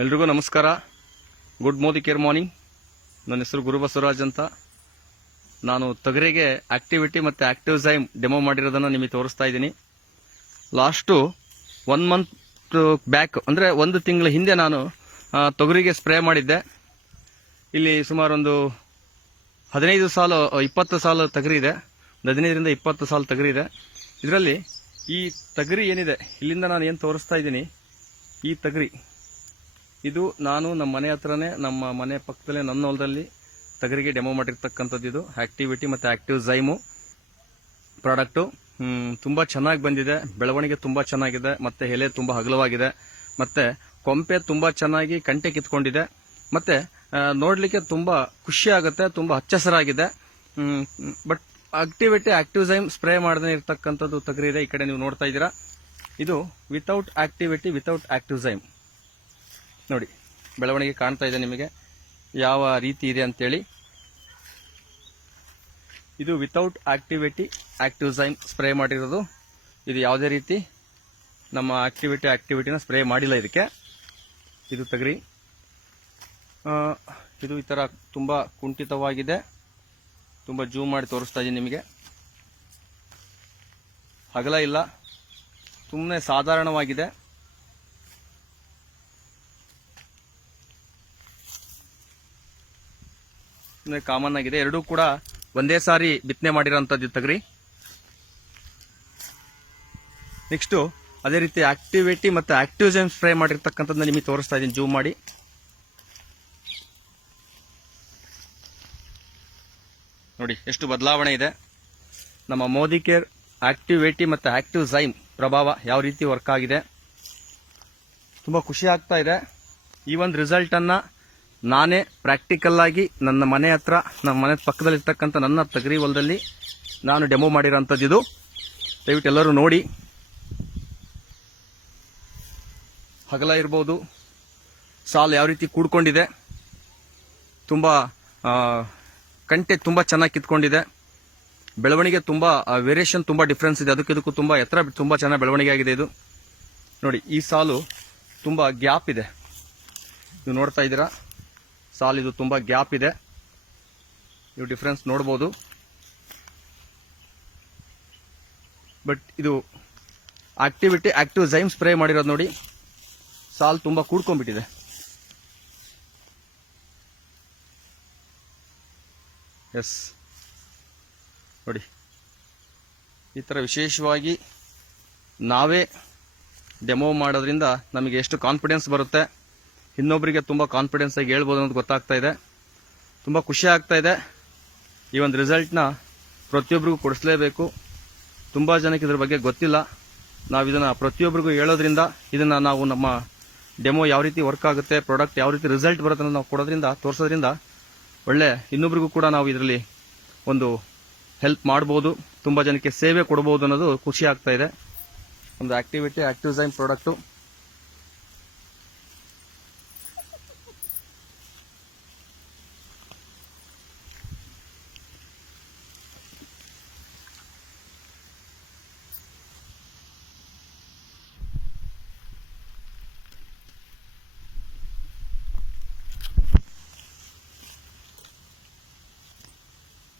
ಎಲ್ರಿಗೂ ನಮಸ್ಕಾರ. Good Modi care morning. ನನ್ನ ಹೆಸರು ಗುರು ಬಸವರಾಜ್ ಅಂತ. ನಾನು ತೊಗರಿಗೆ ಆಕ್ಟಿವಿಟಿ ಮತ್ತು ಆಕ್ಟಿವ್ ಝೈಮ್ ಡೆಮೋ ಮಾಡಿರೋದನ್ನು ನಿಮಗೆ ತೋರಿಸ್ತಾ ಇದ್ದೀನಿ. ಲಾಸ್ಟು 1 ಮಂತ್ ಬ್ಯಾಕ್ ಅಂದರೆ 1 ತಿಂಗಳ ಹಿಂದೆ ನಾನು ತೊಗರಿಗೆ ಸ್ಪ್ರೇ ಮಾಡಿದ್ದೆ. ಇಲ್ಲಿ ಸುಮಾರು ಒಂದು 15 ಸಾಲು 20 ಸಾಲು ತೊಗರಿ ಇದೆ. 15ರಿಂದ 20 ಸಾಲು ತೊಗರಿ ಇದೆ. ಇದರಲ್ಲಿ ಈ ತೊಗರಿ ಏನಿದೆ, ಇಲ್ಲಿಂದ ನಾನು ಏನು ತೋರಿಸ್ತಾ ಇದ್ದೀನಿ, ಈ ತೊಗರಿ ಇದು ನಾನು ನಮ್ಮ ಮನೆ ಹತ್ರನೇ, ನಮ್ಮ ಮನೆ ಪಕ್ಕದಲ್ಲೇ ನನ್ನ ಹೊಲದಲ್ಲಿ ತೊಗರಿಗೆ ಡೆಮೋ ಮಾಡಿರ್ತಕ್ಕಂಥದ್ದು. ಇದು ಆಕ್ಟಿವಿಟಿ ಮತ್ತು ಆಕ್ಟಿವ್ ಝೈಮು ಪ್ರಾಡಕ್ಟು. ತುಂಬ ಚೆನ್ನಾಗಿ ಬಂದಿದೆ, ಬೆಳವಣಿಗೆ ತುಂಬ ಚೆನ್ನಾಗಿದೆ, ಮತ್ತು ಎಲೆ ತುಂಬ ಅಗಲವಾಗಿದೆ, ಮತ್ತು ಕೊಂಪೆ ತುಂಬ ಚೆನ್ನಾಗಿ ಕಂಟೆ ಕಿತ್ಕೊಂಡಿದೆ, ಮತ್ತು ನೋಡಲಿಕ್ಕೆ ತುಂಬ ಖುಷಿ ಆಗುತ್ತೆ, ತುಂಬ ಹಚ್ಚಹಸಿರಾಗಿದೆ. ಬಟ್ ಆಕ್ಟಿವಿಟಿ ಆಕ್ಟಿವ್ ಝೈಮ್ ಸ್ಪ್ರೇ ಮಾಡದೇ ಇರತಕ್ಕಂಥದ್ದು ತೊಗರಿ ಇದೆ. ಈ ಕಡೆ ನೀವು ನೋಡ್ತಾ ಇದ್ದೀರಾ, ಇದು ವಿತೌಟ್ ಆಕ್ಟಿವಿಟಿ ವಿತೌಟ್ ಆಕ್ಟಿವ್ ಝೈಮ್. ನೋಡಿ, ಬೆಳವಣಿಗೆ ಕಾಣ್ತಾ ಇದೆ ನಿಮಗೆ ಯಾವ ರೀತಿ ಇದೆ ಅಂತೇಳಿ. ಇದು ವಿತೌಟ್ ಆಕ್ಟಿವಿಟಿ ಆಕ್ಟಿವ್ ಝೈಮ್ ಸ್ಪ್ರೇ ಮಾಡಿರೋದು. ಇದು ಯಾವುದೇ ರೀತಿ ನಮ್ಮ ಆಕ್ಟಿವಿಟಿನ ಸ್ಪ್ರೇ ಮಾಡಿಲ್ಲ ಇದಕ್ಕೆ. ಇದು ತೊಗರಿ, ಇದು ಈ ಥರ ತುಂಬ ಕುಂಠಿತವಾಗಿದೆ. ತುಂಬ ಜೂಮ್ ಮಾಡಿ ತೋರಿಸ್ತಾ ಇದ್ದೀನಿ ನಿಮಗೆ. ಅಗಲ ಇಲ್ಲ, ಸುಮ್ಮನೆ ಸಾಧಾರಣವಾಗಿದೆ. ಕಾಮನ್ ಆಗಿದೆ. ಎರಡೂ ಕೂಡ ಒಂದೇ ಸಾರಿ ಬಿತ್ತನೆ ಮಾಡಿರೋಂಥದ್ದು ತೊಗರಿ. ನೆಕ್ಸ್ಟು ಅದೇ ರೀತಿ ಆಕ್ಟಿವಿಟಿ ಮತ್ತು ಆಕ್ಟಿವ್ ಝೈಮ್ ಸ್ಪ್ರೇ ಮಾಡಿರ್ತಕ್ಕಂಥದ್ದನ್ನ ನಿಮಗೆ ತೋರಿಸ್ತಾ ಇದ್ದೀನಿ ಜೂಮ್ ಮಾಡಿ. ನೋಡಿ ಎಷ್ಟು ಬದಲಾವಣೆ ಇದೆ. ನಮ್ಮ ಮೋದಿ ಕೇರ್ ಆಕ್ಟಿವಿಟಿ ಮತ್ತು ಆಕ್ಟಿವ್ ಝೈಮ್ ಪ್ರಭಾವ ಯಾವ ರೀತಿ ವರ್ಕ್ ಆಗಿದೆ. ತುಂಬ ಖುಷಿ ಆಗ್ತಾ ಇದೆ. ಈ ಒಂದು ರಿಸಲ್ಟನ್ನು ನಾನೇ ಪ್ರಾಕ್ಟಿಕಲ್ ಆಗಿ ನನ್ನ ಮನೆ ಹತ್ರ, ನಮ್ಮ ಮನೆ ಪಕ್ಕದಲ್ಲಿರ್ತಕ್ಕಂಥ ನನ್ನ ತೊಗರಿ ಹೊಲದಲ್ಲಿ ನಾನು ಡೆಮೋ ಮಾಡಿರೋಂಥದ್ದು ಇದು. ದಯವಿಟ್ಟು ಎಲ್ಲರೂ ನೋಡಿ. ಅಗಲ ಇರ್ಬೋದು, ಸಾಲು ಯಾವ ರೀತಿ ಕೂಡ್ಕೊಂಡಿದೆ, ತುಂಬ ಕಂಟೆ ತುಂಬ ಚೆನ್ನಾಗಿ ಕಿತ್ಕೊಂಡಿದೆ, ಬೆಳವಣಿಗೆ ತುಂಬ ವೇರಿಯೇಷನ್ ತುಂಬ ಡಿಫ್ರೆನ್ಸ್ ಇದೆ. ಅದಕ್ಕೂ ತುಂಬ ಎತ್ತರ ತುಂಬ ಚೆನ್ನಾಗಿ ಬೆಳವಣಿಗೆ ಆಗಿದೆ. ಇದು ನೋಡಿ, ಈ ಸಾಲು ತುಂಬ ಗ್ಯಾಪ್ ಇದೆ, ನೀವು ನೋಡ್ತಾ ಇದ್ದೀರಾ. ಸಾಲು ಇದು ತುಂಬ ಗ್ಯಾಪ್ ಇದೆ, ನೀವು ಡಿಫ್ರೆನ್ಸ್ ನೋಡ್ಬೋದು. ಬಟ್ ಇದು ಆಕ್ಟಿವಿಟಿ ಆಕ್ಟಿವ್ ಝೈಮ್ ಸ್ಪ್ರೇ ಮಾಡಿರೋದು ನೋಡಿ, ಸಾಲು ತುಂಬ ಕೂಡ್ಕೊಂಡ್ಬಿಟ್ಟಿದೆ. ಎಸ್ ನೋಡಿ, ಈ ಥರ ವಿಶೇಷವಾಗಿ ನಾವೇ ಡೆಮೋ ಮಾಡೋದ್ರಿಂದ ನಮಗೆ ಎಷ್ಟು ಕಾನ್ಫಿಡೆನ್ಸ್ ಬರುತ್ತೆ, ಇನ್ನೊಬ್ಬರಿಗೆ ತುಂಬ ಕಾನ್ಫಿಡೆನ್ಸ್ ಆಗಿ ಹೇಳ್ಬೋದು ಅನ್ನೋದು ಗೊತ್ತಾಗ್ತಾ ಇದೆ. ತುಂಬ ಖುಷಿ ಆಗ್ತಾ ಇದೆ. ಈ ಒಂದು ರಿಸಲ್ಟ್ನ ಪ್ರತಿಯೊಬ್ಬರಿಗೂ ಕೊಡಿಸಲೇಬೇಕು. ತುಂಬ ಜನಕ್ಕೆ ಇದ್ರ ಬಗ್ಗೆ ಗೊತ್ತಿಲ್ಲ. ನಾವು ಇದನ್ನು ಪ್ರತಿಯೊಬ್ಬರಿಗೂ ಹೇಳೋದ್ರಿಂದ, ಇದನ್ನು ನಾವು ನಮ್ಮ ಡೆಮೋ ಯಾವ ರೀತಿ ವರ್ಕ್ ಆಗುತ್ತೆ, ಪ್ರಾಡಕ್ಟ್ ಯಾವ ರೀತಿ ರಿಸಲ್ಟ್ ಬರುತ್ತೆ ಅನ್ನೋದು ನಾವು ಕೊಡೋದ್ರಿಂದ, ತೋರಿಸೋದ್ರಿಂದ ಒಳ್ಳೆ ಇನ್ನೊಬ್ರಿಗೂ ಕೂಡ ನಾವು ಇದರಲ್ಲಿ ಒಂದು ಹೆಲ್ಪ್ ಮಾಡ್ಬೋದು, ತುಂಬ ಜನಕ್ಕೆ ಸೇವೆ ಕೊಡ್ಬೋದು ಅನ್ನೋದು ಖುಷಿ ಆಗ್ತಾ ಇದೆ. ಒಂದು ಆಕ್ಟಿವಿಟಿ ಆಕ್ಟಿವ್ ಝೈಮ್ ಪ್ರಾಡಕ್ಟು.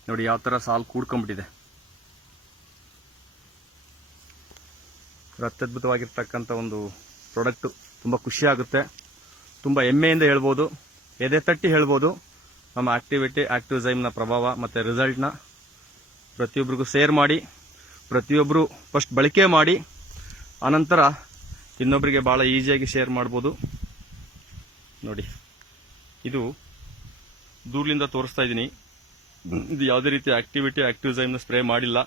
ನೋಡಿ ಯಾವ ಥರ ಸಾಲು ಕೂಡ್ಕೊಂಡ್ಬಿಟ್ಟಿದೆ. ಅತ್ಯದ್ಭುತವಾಗಿರ್ತಕ್ಕಂಥ ಒಂದು ಪ್ರಾಡಕ್ಟು. ತುಂಬ ಖುಷಿ ಆಗುತ್ತೆ, ತುಂಬ ಹೆಮ್ಮೆಯಿಂದ ಹೇಳ್ಬೋದು, ಎದೆ ತಟ್ಟಿ ಹೇಳ್ಬೋದು. ನಮ್ಮ ಆಕ್ಟಿವಿಟಿ ಆಕ್ಟಿವ್ ಝೈಮ್ನ ಪ್ರಭಾವ ಮತ್ತು ರಿಸಲ್ಟ್ನ ಪ್ರತಿಯೊಬ್ಬರಿಗೂ ಶೇರ್ ಮಾಡಿ, ಪ್ರತಿಯೊಬ್ಬರು ಫಸ್ಟ್ ಬಳಕೆ ಮಾಡಿ, ಆನಂತರ ಇನ್ನೊಬ್ಬರಿಗೆ ಭಾಳ ಈಸಿಯಾಗಿ ಶೇರ್ ಮಾಡ್ಬೋದು. ನೋಡಿ, ಇದು ದೂರದಿಂದ ತೋರಿಸ್ತಾ ಇದ್ದೀನಿ. ಇದು ಯಾವುದೇ ರೀತಿ ಆಕ್ಟಿವಿಟಿ ಆಕ್ಟಿವ್ ಝೈಮ್ನ ಸ್ಪ್ರೇ ಮಾಡಿಲ್ಲ.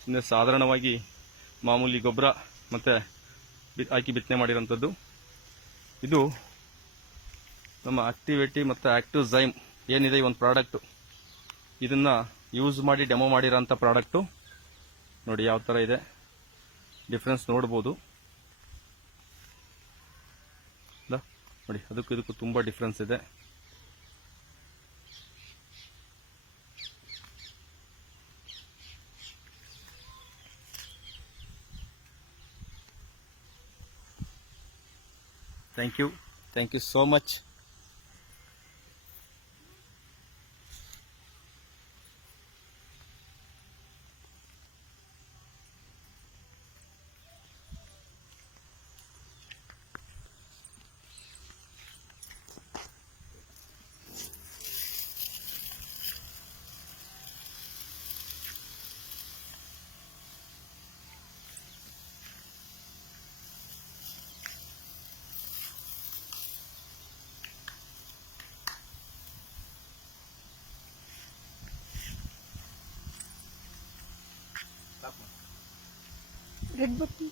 ಸುಮ್ಮನೆ ಸಾಧಾರಣವಾಗಿ ಮಾಮೂಲಿ ಗೊಬ್ಬರ ಮತ್ತು ಹಾಕಿ ಬಿತ್ತನೆ ಮಾಡಿರೋಂಥದ್ದು. ಇದು ನಮ್ಮ ಆಕ್ಟಿವಿಟಿ ಮತ್ತು ಆಕ್ಟಿವ್ ಝೈಮ್ ಏನಿದೆ, ಈ ಒಂದು ಪ್ರಾಡಕ್ಟು, ಇದನ್ನು ಯೂಸ್ ಮಾಡಿ ಡೆಮೋ ಮಾಡಿರೋಂಥ ಪ್ರಾಡಕ್ಟು. ನೋಡಿ ಯಾವ ಥರ ಇದೆ, ಡಿಫ್ರೆನ್ಸ್ ನೋಡ್ಬೋದು. ನೋಡಿ, ಅದಕ್ಕೂ ಇದಕ್ಕೂ ತುಂಬ ಡಿಫ್ರೆನ್ಸ್ ಇದೆ. Thank you. Thank you so much. Red button